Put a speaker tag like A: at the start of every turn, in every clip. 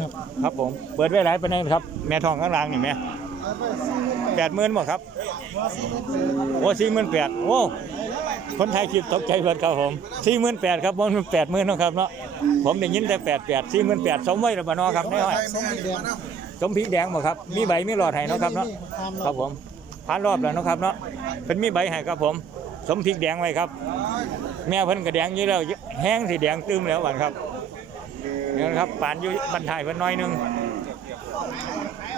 A: ครับ
B: ครับผมเปิดไว้หลายปานนั้นครับแม่ทองข้างล่างนี่แม่แปดหมื่นบ่ครับโอ้สี่หมื่นแปดโอ้คนไทยคิดตกใจเบิดครับผมสี่หมื่นแปดครับผมแปดหมื่นนะครับเนาะผมได้ยินแต่แปดแปดสี่หมื่นแปดสมไว้แล้วบ่เนาะครับแน่ห้อย
A: สมพริกแดง
B: สมดงบ่ครับ มีใบมีหลอดให้เนาะครับเนาะครับผมผ่านรอบแล้วเนาะครับเนาะเพิ่นมีใบให้ครับผม สมพริกแดงไว้ครับ แม่เพิ่นก็แดงอยู่แล้วแห้งสิแดงตึมแล้วหวานครับ นี่ยนะครับปานอยู่บรรทายเพิ่นน้อยหนึง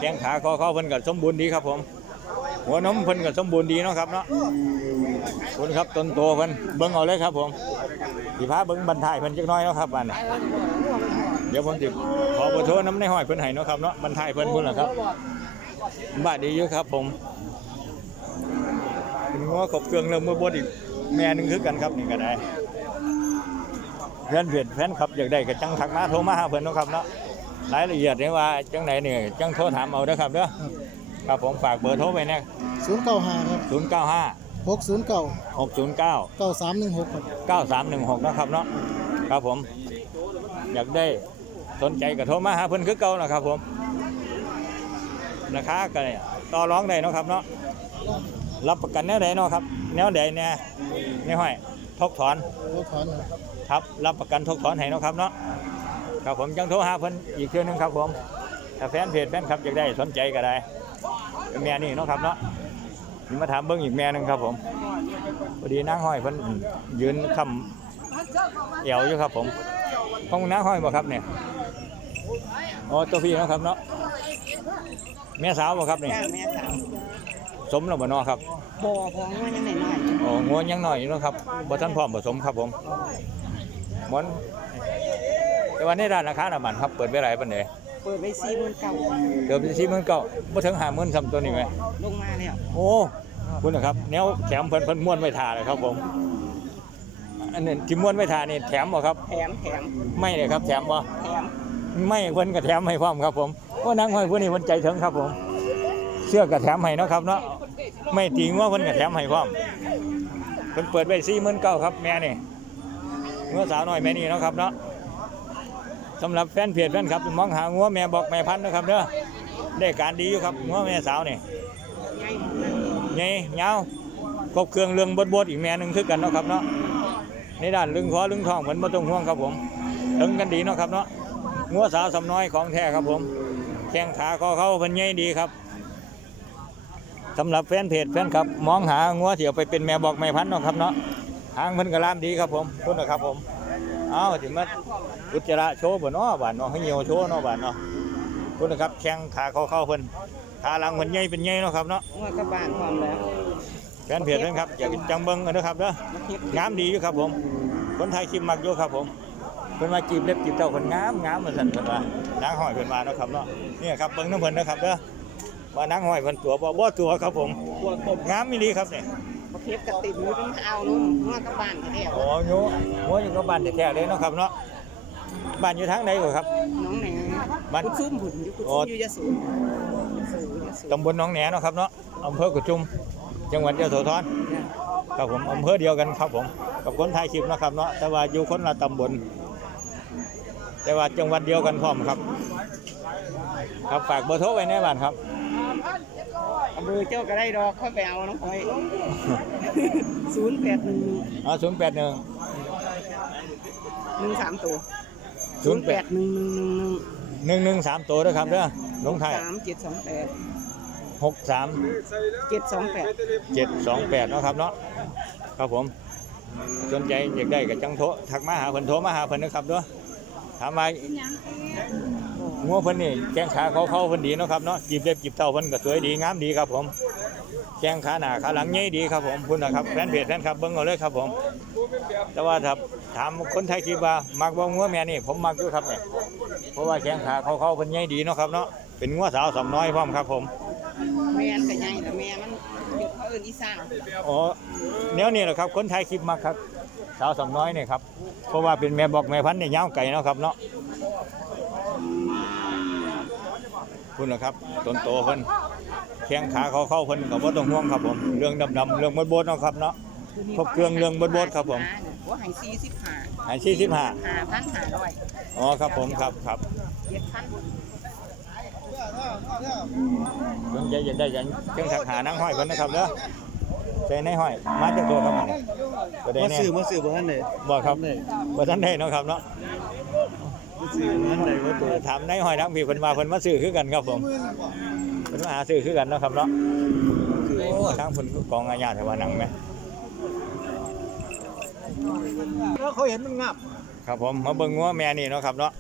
B: แข้งขาคอเขาเพิ่นก็สมบูรณ์ดีครับผม หัวนมเพิ่นก็สมบูรณ์ดีเนาะครับเนาะคุณครับต้นโตเพิ่นเบิ่งเอาเลยครับผมสิพาเบิ่งบรรทายเพิ่นจักน้อยเนาะครับบัดนี้เดี๋ยวผมสิขอเบอร์โทรน้ำในห้อยเพิ่นให้เนาะครับเนาะบรรทายเพิ่นพุ่นล่ะครับบ้านดีอยู่ครับผมง้อขบเครื่องเริ่มมือบดอีกแม่หนึงคือกันครับนี่ก็ได้ แฟนเพจแฟนครับอยากได้ก็จังทักมาโทรมาหาเพิ่นเนาะครับเนาะรายละเอียดนี่ว่าจังไหนนี่จังโทรถามเอาเด้อครับเด้อครับผมฝากเบอร์โทรไว้นะ
A: ศูนย์เก้าห้าครับ
B: 095
A: หกศูนย์เก้า
B: 609
A: เก้าสามหนึ่งหกครับ
B: 9316นะครับเนาะครับผมอยากได้สนใจก็โทรมาหาเพิ่นคือเก่านะครับผมราคาก็เนี่ยต่อรองได้เนาะครับเนาะรับประกันแนวใดเนาะครับ แนวใดแน่แนวห้อยทกถอน
A: รถถอน ครับ
B: ครับรับประกันทกถอนให้เนาะครับเนาะครับผมจังโทรหาเพิ่นอีกเทื่อนึงครับผมถ้าแฟนเพจแฟนครับอยากได้สนใจก็ได้เป็นแม่นี่เนาะครับเนาะนี่มาถามเบิ่งอีกแม่หนึงครับผมพอดีนางห้อยเพิ่นยืนคำเอวอยู่ครับผมของนางห้อยบ่ครับเนี่ยอ๋อตัวพี่เนาะครับเนาะแม่สาวบ่ครับนี่
C: จ้าแม่สาว
B: สมแล้วบ่เนาะครับ
C: บ่อพองว่ายังไงหน่อย
B: อ๋องัวยังน้อยอยู่เนาะครับบ่ทันพร้อมผสมครับผม หมอนแต่ว่าในร้านราคาน่ะมันครับเปิดไว้หลายปานใด
C: เปิดไว้สี่หมื่นเก้า
B: เกือบสี่หมื่นเก้าบ่ถึงห้าหมื่นซ้ำตัวนี้ไหม
C: ลงมาแล้ว
B: โอ้คุณนะครับแนวแถมเพิ่นเพิ่นม้วนไว้ทาเลยครับผมอันนี้ที่ม้วนไว้ทานี่แถมบ่ครับ
C: แถมแถม
B: ไม่เลยครับแถมบ่
C: แถม
B: ไม่เพิ่นก็แถมให้พร้อมครับผมว่านางห้อยผู้นี้เพิ่นใจถึงครับผม เสื้อก็แถมให้เนาะครับเนาะไม่ตีงัวเพิ่นก็แถมให้พร้อมเพิ่นเปิดไว้49,000ครับแม่นี่ งัวสาวน้อยแม่นี่เนาะครับเนาะสำหรับแฟนเพจแฟนครับมองหางัวแม่บอกแม่พันนะครับเด้อได้การดีอยู่ครับงัวแม่สาวนี่
C: ย
B: ไงเงาครบเครื่องเรื่องบดบดอีกแม่หนึ่งคือกันเนาะครับเนาะในด้านลึงคอลึงทองเหมือนบ่ต้งห่วงครับผมถึงกันดีเนาะครับเนาะงัวสาวสำน้อยของแท้ครับผมแข้งขาคอเขาเพิ่นใหญ่ดีครับสำหรับแฟนเพจแฟนครับมองหางัวเสียวไปเป็นแม่บอกแม่พันธ์เนาะครับเนาะ หางเพิ่นก็ลามดีครับผมพุ่นนะครับผมเอาถึงมาอุจจาระโชว์บ่เนาะบาดเนาะให้เหี่ยวโชว์เนาะบาดเนาะพุ่นนะครับแข้งขาคอเขาเพิ่นขาหลังเพิ่นใหญ่เป็นใหญ่เนาะครับเนาะ
C: งวดกระบาลพร้อมแล้ว
B: แฟนเพจนะครับอยากจังเบิ้งกันนะครับเด้อ
C: มาเฮ็ด
B: งามดีอยู่ครับผม คนไทยคิมมักอยู่ครับผมเพิ่นมาจีบเล็บจีบเต้าคนงามงามเหมือนกันเพิ่นว่านางห้อยเพิ่นมาเนาะครับเนาะนี่ครับเบิ้งน้ำเพิ่นนะครับเด้อว่านางห้อยเพิ่นตัวบ่บ่ตัวครับผม
C: ปวดตบ
B: งามอีหลีครับนี่
C: มา เฮ็ดกระติบมือต้องเอานุ่มงวดกระบาลแท้
B: โอ้โยโมอยู่กับบ้านแท้ๆเลยเนาะครับเนาะบ้านอยู่ทางไหนก็ครับ
C: น้องแหน
B: บ้าน
C: กุดซุ่มผุนอยู่กุด
B: อ๋อ
C: ซุ่มอยู่ยะโสสูยะโส
B: ตำบลหนองแหนเนาะครับเนาะอำเภอกุดจุม จังหวัดยโสธรครับผมอำเภอเดียวกันครับผม กับคนไทยคลิปเนาะครับเนาะแต่ว่าอยู่คนละตำบล แต่ว่าจังหวัดเดียวกันพร้อมครับ ครับฝากเบอร์โทรไว้ในบ้านครับ
C: เอาเบอร์เจ้าก็ได้ดอกค่อยไปเอาน้องพลอยศูนย์แปดหนึ่ง
B: อ๋อศูนย์แปดหนึ่ง
C: หนึ่งสามตัว
B: ศูนย์แปด
C: หนึ่งหนึ่งหนึ่งหนึ่ง
B: หนึ่งหนึ่งสามตัวด้วยครับเด้อลงไทาย
C: สามเจ็ดสองแปด
B: หกสาม
C: เจ็ดสองแปด
B: เจ็ดสองแปดนาะครับเนาะครับผมสนใจอยากได้กับจังโทรทักมาหาเพิ่นโทรมาหาเพิ่นนะครับเด้อถามว่า งัวเพิ่นนี่แข้งขาเขาเขาเพิ่นดีเนาะครับเนาะจีบเล็บจีบเต้าเพิ่นก็สวยดีงามดีครับผมแข้งขาหน้าขาหลังใหญ่ดีครับผมคุณนะครับแฟนเพจแฟนคลับเบิ่งเอาเลยครับผม แต่ว่าถ้าถามคนไทยคิดว่ามักบ่งัวแม่นี่ผมมักอยู่ครับเนี่ยเพราะว่าแข้งขาเขาเขาเพิ่นใหญ่ดีเนาะครับเนาะเป็นงัวสาวสำน้อยพร้อมครับผม
C: แม่นก็ใหญ่แต่แม่มันอยู่เขาเอิ้นอีสาน
B: อ๋อแนวนี้แหละครับคนไทยคิดมักครับสาวสำน้อยเนี่ยครับเพราะว่าเป็นแม่บอกแม่พันธุ์เนี่ยยาวไก่เนาะครับเนาะ คุณนะครับต้นโตเพิ่นแข้งขาเขาเข้าเพิ่นก็บ่ต้องห่วงครับผมเรื่องดำๆเรื่องบดๆเนาะครับเนาะครบเครื่องเรื่องบดๆครับผม
C: ว่าให้สี่สิบห้า
B: หายสี่สิบห้า
C: ห้าพันห้าร้อย
B: อ๋อครับผมครับครับ
C: จ็ดพัน
B: สนใจอยากได้ยังจังทักหานั่งห้อยคนนะครับเด้อใจในห้อยมาจากตัวครับมันก็ได้
A: มา
B: แน่
A: ซื้อมาซื้อบ่ทันได้
B: บอกครับบ่ทันได้เนาะครับเนาะ
A: มาซื้อบ่ทันได้ว่าตัว
B: ถามในห้อยทั้งพี่เพิ่นมาเพิ่นมาซื้อคือกันครับผมเพิ่นมาหาซื้อคือกันเนาะครับเนาะโอ้ทางเพิ่นกองอาญาแต่ว่าหนังแม่
A: แล้วเขาเห็นมันงับ
B: ครับผมมาเบิ่งงัวแม่นี่เนาะครับเนาะ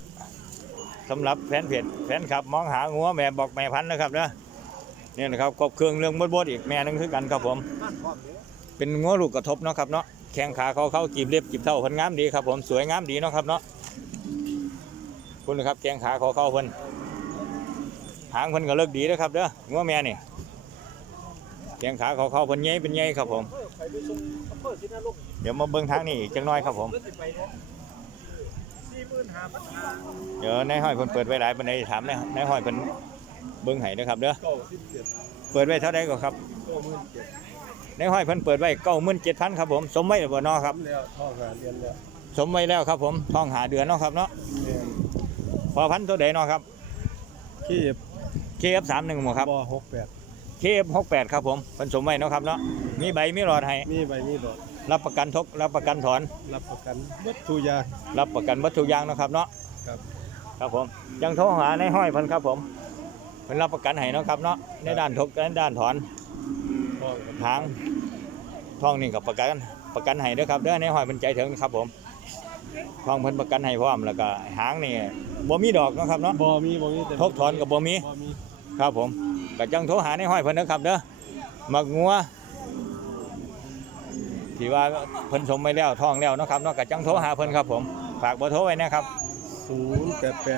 B: สำหรับแฟนเพจแฟนคลับมองหางัวแม่บอกแม่พันธุ์นะครับเด้อนี่นะครับครบเครื่องเรื่องบดๆอีกแม่หนึงคือกันครับผม เป็นงัวลูกกระทบเนาะครับเนาะแข้งขาเขาเขากีบเล็บกีบเท่าเพิ่นงามดีครับผมสวยงามดีเนาะครับเนาะ คุณนะครับแข้งขาขาเข้าเพิ่นหางเพิ่นก็เลิกดีนะครับเด้องัวแม่นี่แข้งขาขาเข้าเพิ่นใหญ่เป็นใหญ่ครับผม เดี๋ยวมาเบิ่งทางนี้อีกจังน้อยครับผมเดี๋ยวนายห้อยเพิ่นเปิดไว้หลายปานใดถามนายนายห้อยเพิ่นเบิ่งให้เด้อครับเด้อเปิดไว้เท่าใดก็ครับนายห้อยเพิ่นเปิดไว้97,000ครับผม สมไว้บ่เนาะครับ
A: แล้วท่อการเรียนแล้ว
B: สมไว้แล้วครับผมท้องหาเดือนเนาะครับเนาะ พอพันธุ์ตัวใดเนาะครับ
A: ขี้
B: KF31 บ่ครับ
A: บ่หกแปด
B: KF68 ครับผมเพิ่นสมไว้เนาะครับเนาะมีใบมีหลอดให้
A: มีใบมีดอก
B: รับประกันทกรับประกันถอน
A: รับประกันเบิดทุกอย่าง
B: รับประกันวัตถุกอยางเนาะครับเนาะ
A: ครับ
B: ครับผมยังโทรหาในห้อยเพิ่นครับผมเพิ่นรับประกันให้เนาะครับเนาะในด้านทกในด้านถอน
A: ท่อกับ
B: ทางท้องนี่กับประกันประกันให้เด้อครับเด้อในห้อยเพิ่นใจถึงครับผมท้องเพิ่นประกันให้พร้อมแล้วก็หางนี่ บ่มีดอกเนาะครับเนาะ
A: บ่มีบ่มีแต่
B: ทกถอนก็บ่มี
A: บ่มี
B: ครับผมก็จังโทรหาในห้อยเพิ่นนะครับเด้อมักงัวที่ว่าเพิ่นสมไว้แล้วท้องแล้วเนาะครับเนาะก็จังโทรหาเพิ่นครับผมฝากเบอร์โทรไว้นะครับ
A: ศูนย์แปดแป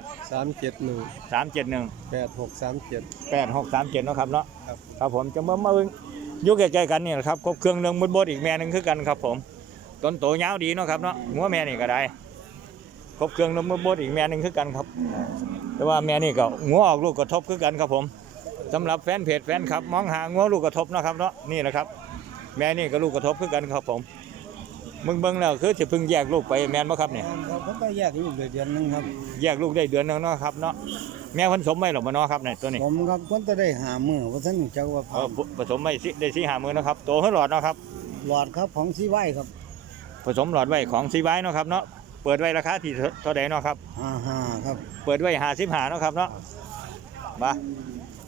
A: ด
B: 088
A: สามเจ็ดหนึ่ง
B: 371
A: แปดหกสามเจ็ด
B: แปดหกสามเจ็ดเนาะครับเนาะ
A: ครับ
B: ครับผมจะมามาเบิ่งอยู่ใกล้ๆกันนี่แหละครับครบเครื่องเรื่องมดบดอีกแม่หนึงคือกันครับผมต้นโตยาวดีเนาะครับเนาะงัวแม่นี่ก็ได้ ครบเครื่องเรื่องมดบดอีกแม่หนึงคือกันครับ แต่ว่าแม่นี่ก็งัวออกลูกกระทบคือกันครับผมสำหรับแฟนเพจแฟนครับมองหางัวลูกกระทบเนาะครับเนาะนี่แหละครับ แม่นี่ก็ลูกกระทบคือกันครับผมมึงเบิ่งแล้วคือจะพึ่งแยกลูกไปแม่นบ่ครับเนี่ย
A: ครับผมก็แยกลูกเลยเดือนหนึงครับ
B: แยกลูกได้เดือนหนึงเนาะครับเนาะแม่เพิ่นสมไว้หรอบ่เนาะครับเนี่ยตัวนี้
A: ผมครับคนจะได้หามือว่าท่านจักว่า
B: เออผสมไว้สิได้สิหามือเนาะครับโตขึ้นหลอดเนาะครับ
A: หลอดครับของซีไว้ครับ
B: ผสมหลอดไว้ของซีไว้เนาะครับเนาะ เปิดไว้ราคาที่เท่าเท่าใดเนาะครับ
A: ห้าห้าครับ
B: เปิดไว้หาสิบหาเนาะครับเนาะมา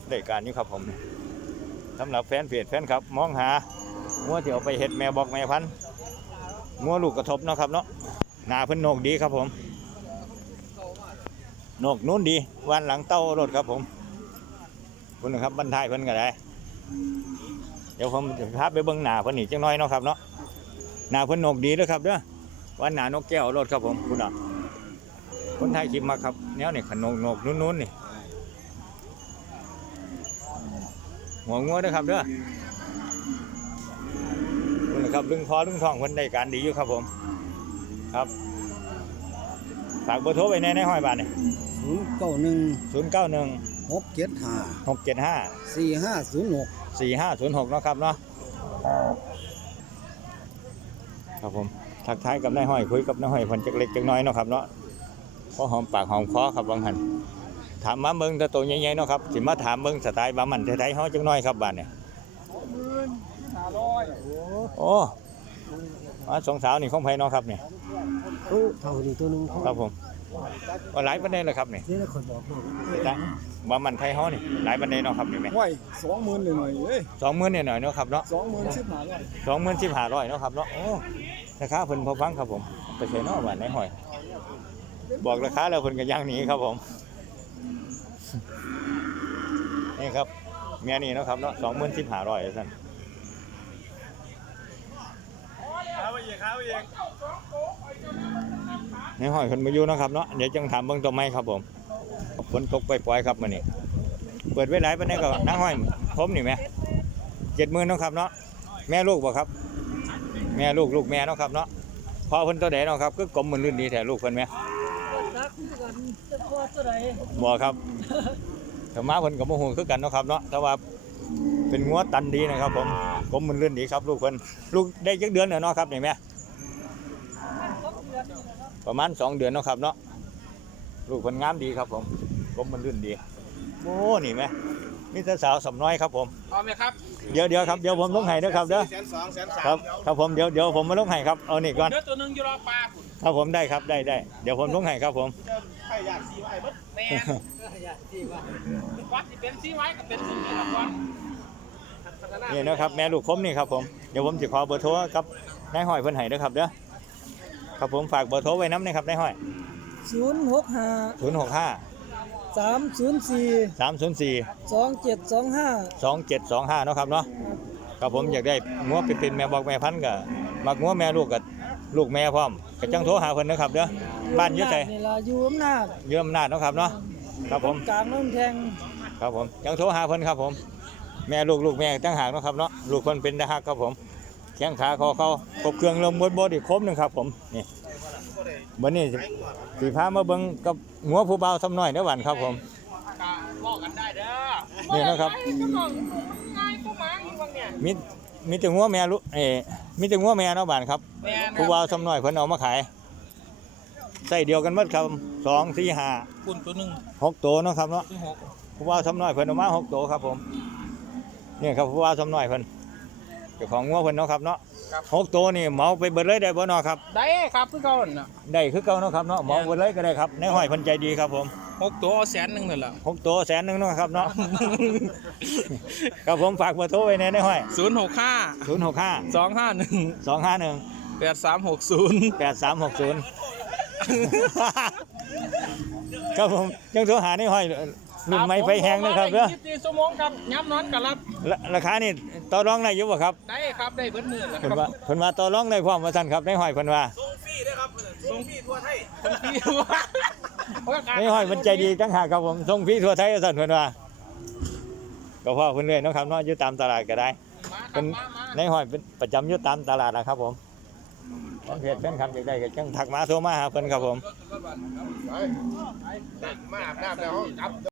B: ได้การนี้ครับผมสำหรับแฟนเพจแฟนครับ มองหางัวที่เอาไปเห็ดแม่บอกแม่พันธุ์งัวลูกกระทบเนาะครับเนาะหนาเพิ่นโหนกดีครับผมโหนกนู้นดีวันหลังเต้ารถครับผมคุณนะครับบรรทายเพิ่นก็ได้ เดี๋ยวผมจะพาไปเบิ่งหน้าเพิ่นอีกจังน้อยเนาะครับเนาะหน้าเพิ่นโหนกดีเด้อครับเด้อ วันหน้านกแก้วรถครับผมคุณอะคนไทยคิดมาครับแนวนี่ขนมนกนู้นๆนี่หัวงัวเด้อครับเด้อคุณนะครับลึงพอลึงทองคนได้การดีอยู่ครับผม ครับฝากเบอร์โทรไว้ในในห้อยบาทนี่
A: ศูนย์เก้าหนึ่ง
B: ศูนย์เก้าหนึ่ง
A: หกเจ็ดห้า
B: หกเจ็ดห้า
A: สี่ห้าศูนย์หก
B: สี่ห้าศูนย์หกเนาะครับเนาะครับผม ทักทายกับนายห้อยคุยกับนายห้อยเพันจักเล็กจักน้อยเนาะครับเนาะพอหอมปากหอมคอครับบางหันถามมาเบิ่งแตะโตวใหญ่ๆเนาะครับสิมาถามเบิ่งสไตล์บามันไทยๆเฮาจักหน้อยครับบ้านเนี่ยโอ้อ๋อสองสาวนี่ของไผเนาะครับเนี่ย
A: โอ้เท่านี้ตัวหนึง
B: ครับผมว่าหลายประเด็นเลยครับนี่
A: นี่คนบอกลูก
B: จ้ะบามันไทยเฮานี่หลายประเด็นเนาะครับนี่แม่
A: ห้วยสองหมื่นหนึ่งหน่อยเอ้ย
B: สองหมื่นเนี่ยหน่อยเนาะครับเนาะ
A: สองหมื่นสิบห้าร้อย
B: สองหมื่นสิบห้าร้อยเนาะครับเนาะโอ้ ราคาเพิ่นพอฟังครับผมไปใช้เนาะบ้านไหนหอย บอกราคาแล้วเพิ่นก็ย่างหนีครับผมนี่ครับเมียนี่เนาะครับเนาะสองหมื่นสิบห้าร้อยสั่นในหอยเพิ่นมาอยู่เนาะครับเนาะเดี๋ยวจังถามเบิ่งตัวไม้ครับผมฝนตกปล่อยๆครับมื้อนี้เปิดไว้หลายปานใดก็นางห้อยผมนี่แหมเจ็ดหมื่นเนาะครับเนาะแม่ลูกบ่ครับ แม่ลูกลูกแม่เนาะครับเนาะพ่อเพิ่นตัวใดเนาะครับคือกลมมันลื่นดีแท้ลูกเพิ่นแม
D: รักคือกันจะพอตัวไหน
B: บ่ครับแต่มาเพิ่นก็บ่ฮู้คือกันเนาะครับเนาะแต่ว่าเป็นงัวตันดีนะครับ ผมกลมมันลื่นดีครับ ลูกเพิ่นลูกได้จักเดือนแล้วเนาะครับนี่แม่
D: สองเดือนนี่นะครับ
B: ประมาณสองเดือนเนาะครับเนาะลูกคนงามดีครับผมผมมันรุ่นดีโอ้นี่ไหม มีแต่สาวสำน้อยครับผม
E: เอาไหมครับ
B: เดี๋ยวเดี๋ยวครับเดี๋ยวผมลงให้เด้อครับเด้อ
E: แสนสองแสนสาม
B: ครับครับผมเดี๋ยวเดี๋ยวผมมาลงให้ครับเอานี่ก่อน
E: เดี๋ยวตัวหนึงอยู่รอปลาคุณ
B: ครับผมได้ครับได้ได้เดี๋ยวผมลงให้ครับผม
E: ไข่ยากสีไว้เบิดแม่วัดที่เป็นสีไว้ก็เป็นสีนี้ละก่อน
B: นี่นะครับแม่ลูกคมนี่ครับผมเดี๋ยวผมจะขอเบอร์โทรกับนายห้อยเพิ่นให้เด้อครับเด้อครับผมฝากเบอร์โทรไว้น้ำนะครับนายห้อย
D: ศูนย์หกห้า
B: 065
D: สามศูนย์สี่
B: 304
D: สองเจ็ดสองห้า
B: 2725เนาะครับเนาะครับผมอยากได้งัวเป็นๆแม่บอกแม่พันธุ์ก็มักงัวแม่ลูกกับลูกแม่พร้อมก็จังโทรหาเพิ่นนะครับเด้อบ้านอยู่ไส
D: นี่ล่ะอยู่อำนาจ
B: เยื่อมนาจเนาะครับเนาะครับผม
D: กลางน้ำแทง
B: ครับผมจังโทรหาเพิ่นครับผม แม่ลูกลูกแม่ตั้งหากเนาะครับเนาะลูกเพิ่นเป็นทหารครับผมแข้งขาคอเขาครบเครื่องลมบดบดอีกครบหนึงครับผมนี่ วันนี้สิสีพามาเบิ่งกับงัวผู้เบาซ้ำน้อยเด้อหวันครับผม
E: ก็บอกกันได้เด้อ
B: นี่นะครับ
E: ไอ้เจ้าของง่ายก็มาอีกวันเนี่ย
B: มีมีแต่งัวแม่ลูกเอ้มีแต่งัวแม่เนาะบ้านครับ
E: แม่น
B: ผู้เบาซ้ำน้อยเพิ่นเอามาขายใส่เดียวกันหมดครับสองสี่ห้า
E: คุณตัวหนึ่ง
B: หกตัวเนาะครับเนาะ
E: ที่หก
B: ผู้ว่าซ้ำน้อยเพิ่นเอามาหกตัวครับผม นี่ครับผู้ว่าซ้ำน้อยเพิ่น เจ้าของงัวเพิ่นเนาะครับเนาะหกตัวนี่เหมาไปเบิดเลยได้บ่เนาะครับ
E: ได้ครับเพื่อเขาน่ะ
B: ได้คือเก่าเนาะครับเนาะเหมาเบิดเลยก็ได้ครับในห้อยเพิ่นใจดีครับผม
E: หกตัวเอาแสนหนึ่งนั่นแหละ
B: หกตัวแสนหนึงเนาะครับเนาะ ครับผมฝากเบอร์โทรไว้ในในห้อย
E: ศูนย์หกห้า
B: 065
E: สองห้าหนึ่ง
B: 251
E: แปดสามหกศูนย์
B: 8360ครับผมยังโทรหาในห้อย รุ่นใหม่ไฟแห้งนะครับเด้อ
E: ยี่สิบสี่ชั่วโมงครับย้ำนอนกับรับ
B: ราราคานี่ต่อรองได้อยู่บ่ครับ
E: ได้ครับได้เบิดมือแล้วค
B: เพิ่น
E: รับ
B: ว่าเพิ่นว่าต่อรองได้พร้อมว่าซั่นครับในห้อยเพิ่นว่า
E: ส่งพี่ทั่วไทยส่งพี่ทั่ว
B: ในห้อยเพิ่นใจดีจังหากครับผมส่งฟรีทั่วไทยว่าซั่นเพิ่นว่าก็พอเพิ่นเรื่อยเนาะครับเนาะอยู่ตามตลาดก็ได้เป็นในห้อยเป็นประจำอยู่ตามตลาดนะครับผมเพจเป็นคำอยากได้ก็จังทักมาโทรมาหาเพิ่นครับผม
E: มาอาบน้ำแล้วจับ